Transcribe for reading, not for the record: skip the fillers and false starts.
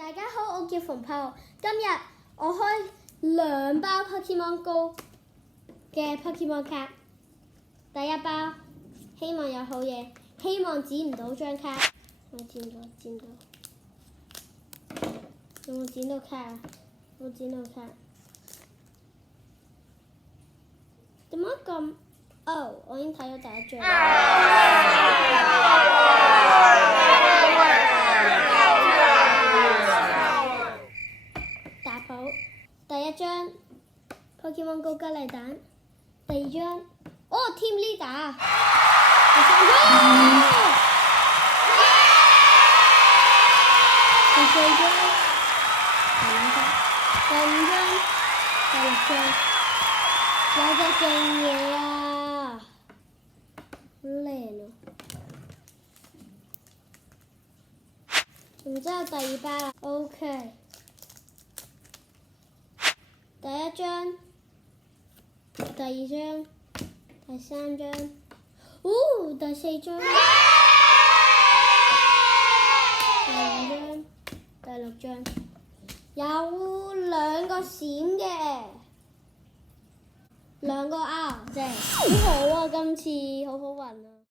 大家好，我叫馮柏豪。今日我開2包 Pokemon Go 嘅 Pokemon 卡。第一包，希望有好嘢，希望剪唔到張卡。我剪到。有冇剪到卡啊？冇剪到卡。點解咁？哦，我已經睇咗第一張。大寶，第一張 Pokemon Go 吉利蛋，第二張Team Leader， 第三張，第四張，第五張，第六張，有隻勁嘢啊，好靚啊！然之後第二包啦 ，OK。第一張、第二張、第三張，第四張、第五張、第六張，有2個閃嘅，2個 R 啫，好好啊！今次好好運啊！